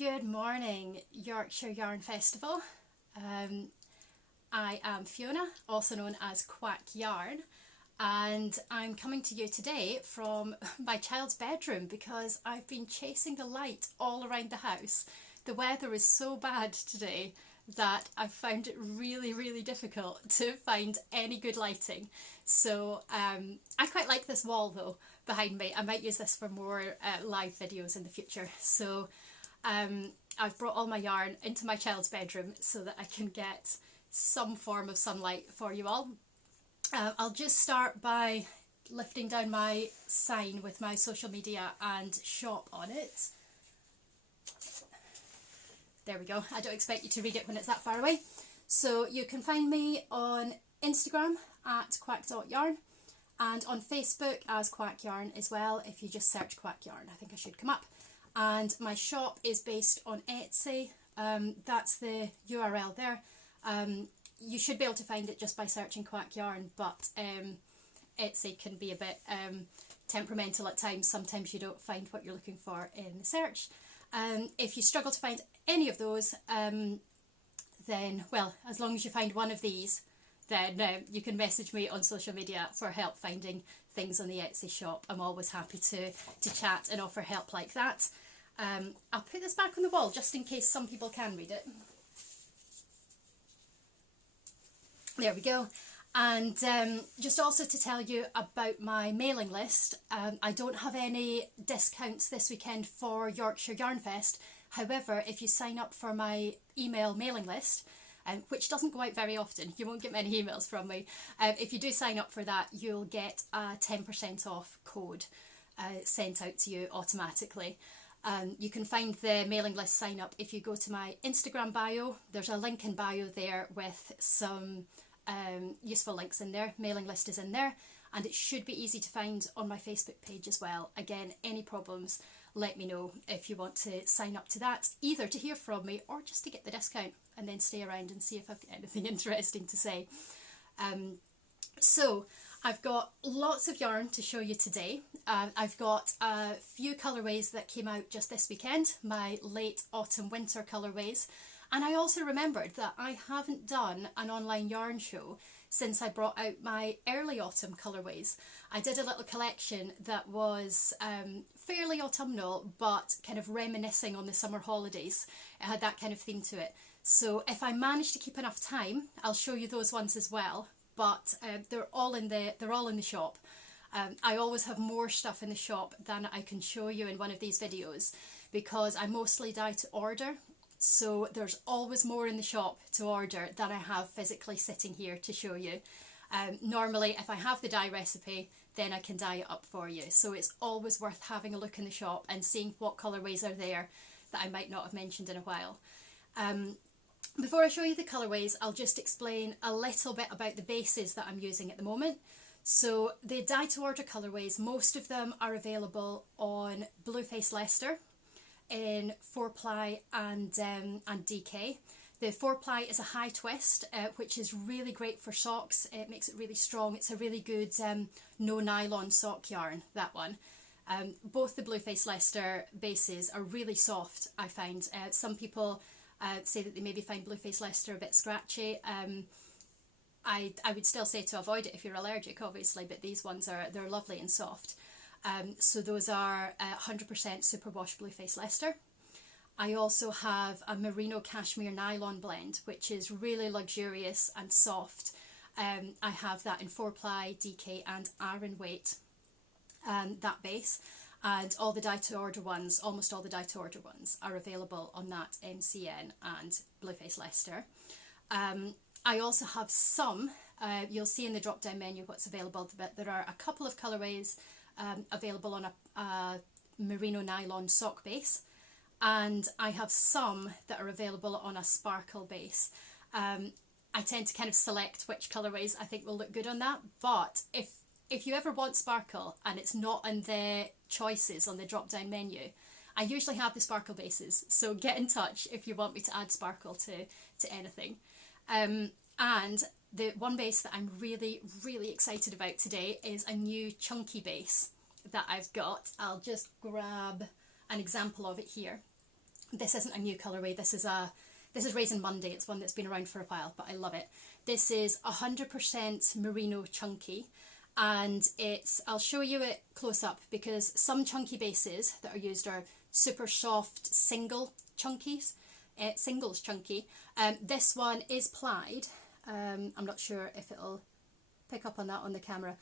Good morning, Yorkshire Yarn Festival. I am Fiona, also known as Quack Yarn, and I'm coming to you today from my child's bedroom because I've been chasing the light all around the house. The weather is so bad today that I've found it really difficult to find any good lighting. So I quite like this wall though behind me. I might use this for more live videos in the future. So I've brought all my yarn into my child's bedroom so that I can get some form of sunlight for you all. I'll just start by lifting down my sign with my social media and shop on it. There we go. I don't expect you to read it when it's that far away. So you can find me on Instagram at quack.yarn and on Facebook as Quack Yarn as well. If you just search Quack Yarn, I think I should come up. And my shop is based on Etsy. That's the URL there. You should be able to find it just by searching Quack Yarn, but Etsy can be a bit temperamental at times. Sometimes you don't find what you're looking for in the search. If you struggle to find any of those, then, well, as long as you find one of these, then you can message me on social media for help finding things on the Etsy shop. I'm always happy to chat and offer help like that. I'll put this back on the wall just in case some people can read it. There we go. And just also to tell you about my mailing list, I don't have any discounts this weekend for Yorkshire Yarn Fest. However, if you sign up for my email mailing list, which doesn't go out very often, you won't get many emails from me. If you do sign up for that, you'll get a 10% off code sent out to you automatically. You can find the mailing list sign up if you go to my Instagram bio. There's a link in bio there with some useful links in there. Mailing list is in there, and it should be easy to find on my Facebook page as well. Again, any problems, let me know if you want to sign up to that, either to hear from me or just to get the discount and then stay around and see if I've got anything interesting to say. So I've got lots of yarn to show you today. I've got a few colourways that came out just this weekend, my late autumn winter colourways. And I also remembered that I haven't done an online yarn show since I brought out my early autumn colourways. I did a little collection that was fairly autumnal, but kind of reminiscing on the summer holidays. It had that kind of theme to it. So if I manage to keep enough time, I'll show you those ones as well. But they're all in the shop. I always have more stuff in the shop than I can show you in one of these videos because I mostly dye to order. So there's always more in the shop to order than I have physically sitting here to show you. Normally, if I have the dye recipe, then I can dye it up for you. So it's always worth having a look in the shop and seeing what colourways are there that I might not have mentioned in a while. Before I show you the colourways, I'll just explain a little bit about the bases that I'm using at the moment. So the dye to order colourways, most of them are available on Blueface Leicester in 4-ply and DK. The 4-ply is a high twist, which is really great for socks. It makes it really strong. It's a really good no nylon sock yarn, that one. Both the Blueface Leicester bases are really soft, I find. Some people say that they maybe find Blueface Leicester a bit scratchy. I would still say to avoid it if you're allergic, obviously, but these ones they're lovely and soft. So those are 100% superwash Blueface Leicester. I also have a merino cashmere nylon blend, which is really luxurious and soft. I have that in 4-ply, DK and Aran weight, that base. And all the dye to order ones, almost all the dye to order ones are available on that MCN and Blueface Leicester. I also have some, you'll see in the drop down menu what's available, but there are a couple of colourways available on a merino nylon sock base, and I have some that are available on a sparkle base. I tend to kind of select which colourways I think will look good on that, but if you ever want sparkle and it's not in the choices on the drop down menu, I usually have the sparkle bases, so get in touch if you want me to add sparkle to anything. And the one base that I'm really excited about today is a new chunky base that I've got. I'll just grab an example of it here. This isn't a new colourway, this is Raisin Monday. It's one that's been around for a while, but I love it. This is 100% merino chunky, and I'll show you it close up, because some chunky bases that are used are super soft singles chunky. This one is plied. I'm not sure if it'll pick up on that on the camera.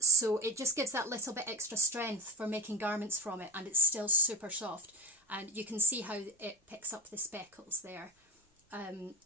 So it just gives that little bit extra strength for making garments from it, and it's still super soft. And you can see how it picks up the speckles there.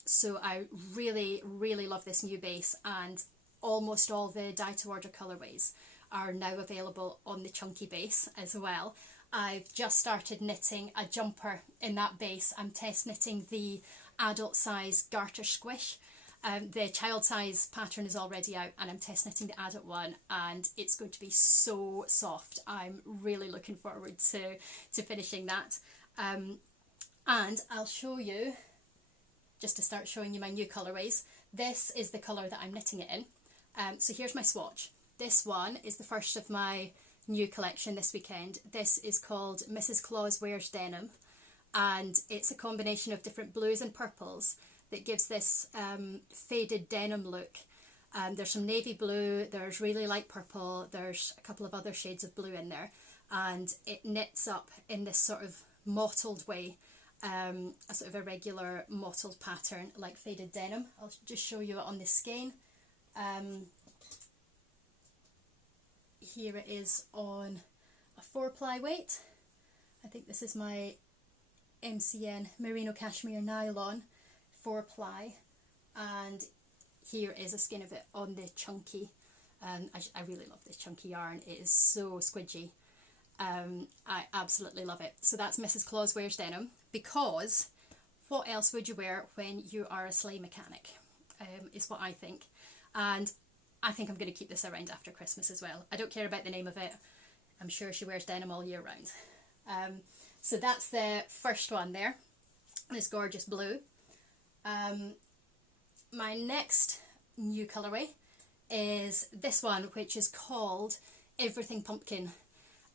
So I really, really love this new base, and almost all the dye to order colourways are now available on the chunky base as well. I've just started knitting a jumper in that base. I'm test knitting the adult size garter squish. The child size pattern is already out, and I'm test knitting the adult one, and it's going to be so soft. I'm really looking forward to finishing that. And I'll show you, just to start showing you my new colourways. This is the colour that I'm knitting it in. So here's my swatch. This one is the first of my new collection this weekend. This is called Mrs. Claus Wears Denim, and it's a combination of different blues and purples that gives this faded denim look. There's some navy blue, there's really light purple, there's a couple of other shades of blue in there, and it knits up in this sort of mottled way, a sort of irregular mottled pattern like faded denim. I'll just show you it on the skein. Here it is on a 4-ply weight. I think this is my MCN Merino Cashmere Nylon 4-ply, and here is a skein of it on the chunky. I really love this chunky yarn. It is so squidgy. I absolutely love it. So that's Mrs. Claus Wears Denim, because what else would you wear when you are a sleigh mechanic, is what I think. And I think I'm going to keep this around after Christmas as well. I don't care about the name of it. I'm sure she wears denim all year round. So that's the first one there, this gorgeous blue. My next new colourway is this one, which is called Everything Pumpkin,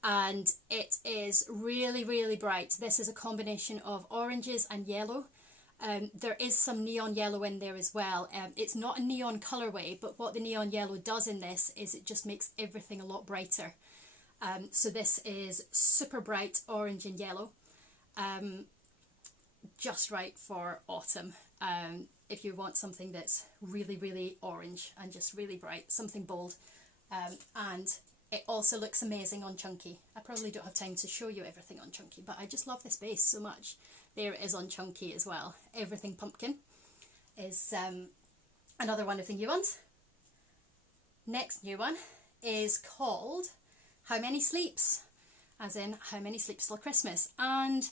and it is really, really bright. This is a combination of oranges and yellow. There is some neon yellow in there as well. It's not a neon colourway, but what the neon yellow does in this is it just makes everything a lot brighter. So this is super bright orange and yellow, just right for autumn. If you want something that's really, really orange and just really bright, something bold. And it also looks amazing on chunky. I probably don't have time to show you everything on chunky, but I just love this base so much. There it is on chunky as well. Everything Pumpkin is another one of the new ones. Next new one is called How Many Sleeps, as in How Many Sleeps Till Christmas. And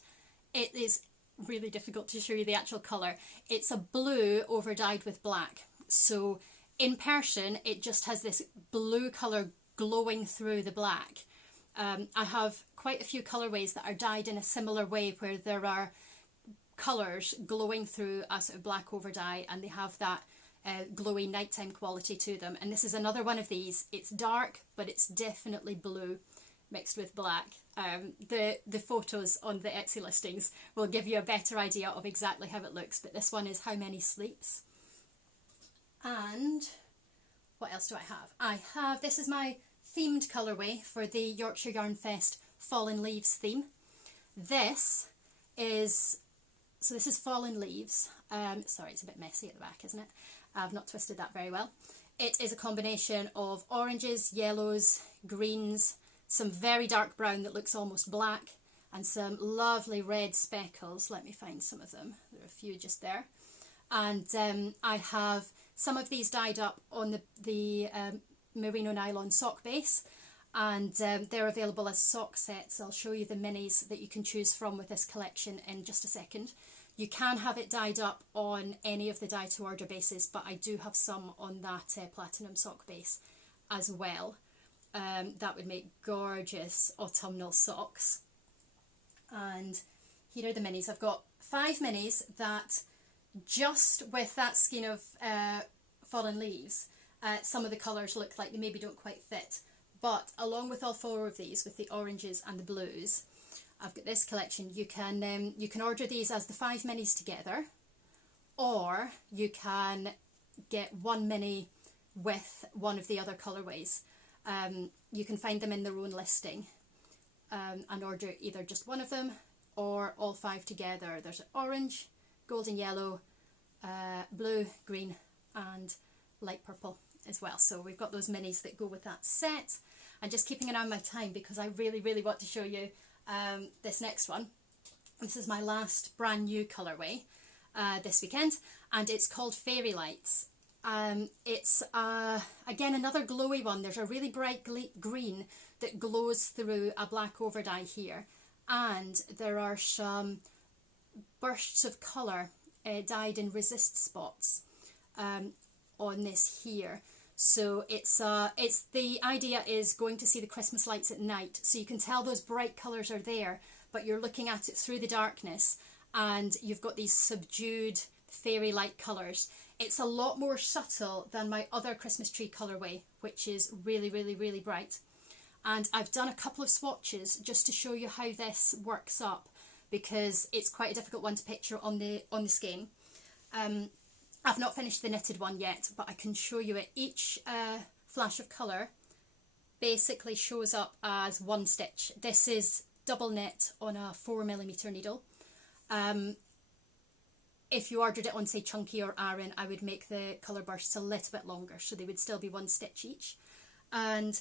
it is really difficult to show you the actual colour. It's a blue over dyed with black. So in person it just has this blue colour glowing through the black. I have quite a few colourways that are dyed in a similar way, where there are colours glowing through a sort of black over dye, and they have that glowy nighttime quality to them. And this is another one of these. It's dark, but it's definitely blue mixed with black. The photos on the Etsy listings will give you a better idea of exactly how it looks, but this one is How Many Sleeps. And what else do I have? This is my themed colourway for the Yorkshire Yarn Fest Fallen Leaves theme. This is Fallen Leaves. Sorry, it's a bit messy at the back, isn't it? I've not twisted that very well. It is a combination of oranges, yellows, greens, some very dark brown that looks almost black, and some lovely red speckles. Let me find some of them. There are a few just there. And I have some of these dyed up on the merino nylon sock base, and they're available as sock sets. I'll show you the minis that you can choose from with this collection in just a second. You can have it dyed up on any of the dye to order bases, but I do have some on that platinum sock base as well. That would make gorgeous autumnal socks. And here are the minis. I've got 5 minis that, just with that skein of Fallen Leaves, some of the colours look like they maybe don't quite fit. But along with all 4 of these, with the oranges and the blues, I've got this collection. You can order these as the 5 minis together, or you can get one mini with one of the other colourways. You can find them in their own listing, and order either just one of them or all 5 together. There's orange, golden yellow, blue, green and light purple as well. So we've got those minis that go with that set. I'm just keeping an eye on my time because I really want to show you this next one. This is my last brand new colourway this weekend, and it's called Fairy Lights. It's again another glowy one. There's a really bright green that glows through a black overdye here, and there are some bursts of colour dyed in resist spots on this here. So it's the idea is going to see the Christmas lights at night, so you can tell those bright colours are there, but you're looking at it through the darkness, and you've got these subdued fairy light colours. It's a lot more subtle than my other Christmas tree colourway, which is really bright. And I've done a couple of swatches just to show you how this works up, because it's quite a difficult one to picture on the skein. I've not finished the knitted one yet, but I can show you it. Each flash of colour basically shows up as one stitch. This is double knit on a 4mm needle. If you ordered it on, say, Chunky or Aran, I would make the colour bursts a little bit longer, so they would still be one stitch each. And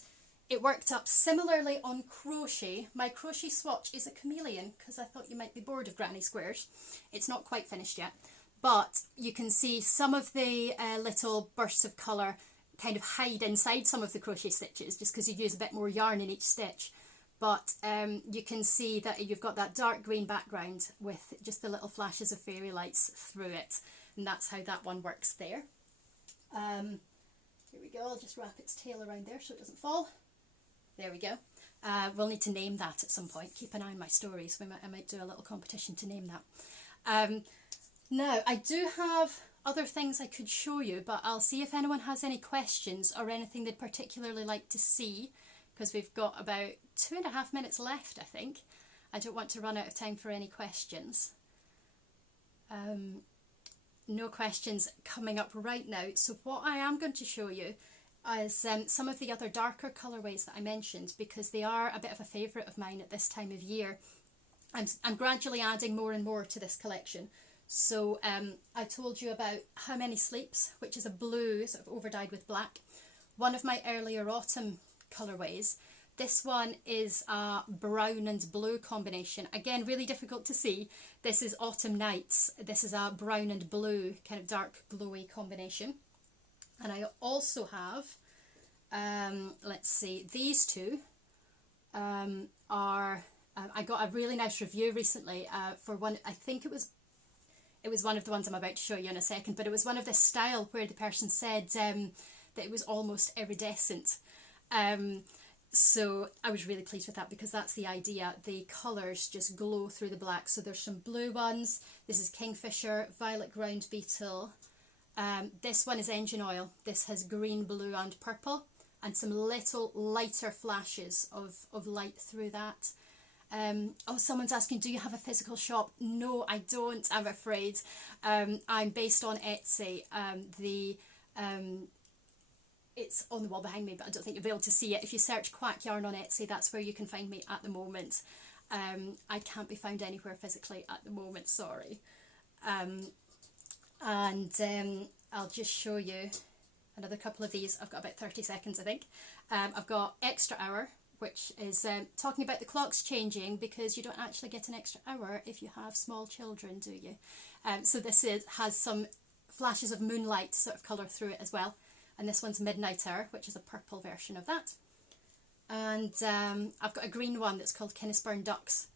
it worked up similarly on crochet. My crochet swatch is a chameleon, because I thought you might be bored of granny squares. It's not quite finished yet, but you can see some of the little bursts of colour kind of hide inside some of the crochet stitches, just because you use a bit more yarn in each stitch. But you can see that you've got that dark green background with just the little flashes of fairy lights through it. And that's how that one works there. Here we go, I'll just wrap its tail around there so it doesn't fall. There we go. We'll need to name that at some point. Keep an eye on my stories. I might do a little competition to name that. Now, I do have other things I could show you, but I'll see if anyone has any questions or anything they'd particularly like to see, because we've got about 2.5 minutes left, I think. I don't want to run out of time for any questions. No questions coming up right now. So what I am going to show you is some of the other darker colourways that I mentioned, because they are a bit of a favourite of mine at this time of year. I'm gradually adding more and more to this collection. So I told you about How Many Sleeps, which is a blue sort of overdyed with black. One of my earlier autumn colourways. This one is a brown and blue combination. Again, really difficult to see. This is Autumn Nights. This is a brown and blue kind of dark glowy combination. And I also have, let's see, these two are, I got a really nice review recently for one, I think it was one of the ones I'm about to show you in a second, but it was one of this style where the person said that it was almost iridescent. So I was really pleased with that, because that's the idea. The colours just glow through the black. So there's some blue ones. This is Kingfisher, Violet Ground Beetle. This one is Engine Oil. This has green, blue and purple, and some little lighter flashes of light through that. Oh, someone's asking, do you have a physical shop? No, I don't, I'm afraid. I'm based on Etsy. It's on the wall behind me, but I don't think you'll be able to see it. If you search Quack Yarn on Etsy, that's where you can find me at the moment. I can't be found anywhere physically at the moment, sorry. I'll just show you another couple of these. I've got about 30 seconds, I think. I've got Extra Hour, which is talking about the clocks changing, because you don't actually get an extra hour if you have small children, do you? So this has some flashes of moonlight sort of colour through it as well. And this one's Midnight Hour, which is a purple version of that. And I've got a green one that's called Kinnisburn Ducks,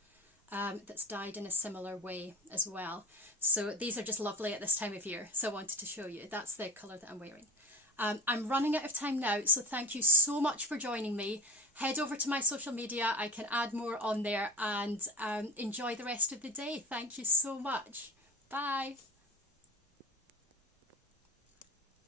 that's dyed in a similar way as well. So these are just lovely at this time of year, so I wanted to show you. That's the colour that I'm wearing. I'm running out of time now, so thank you so much for joining me. Head over to my social media, I can add more on there, and enjoy the rest of the day. Thank you so much. Bye.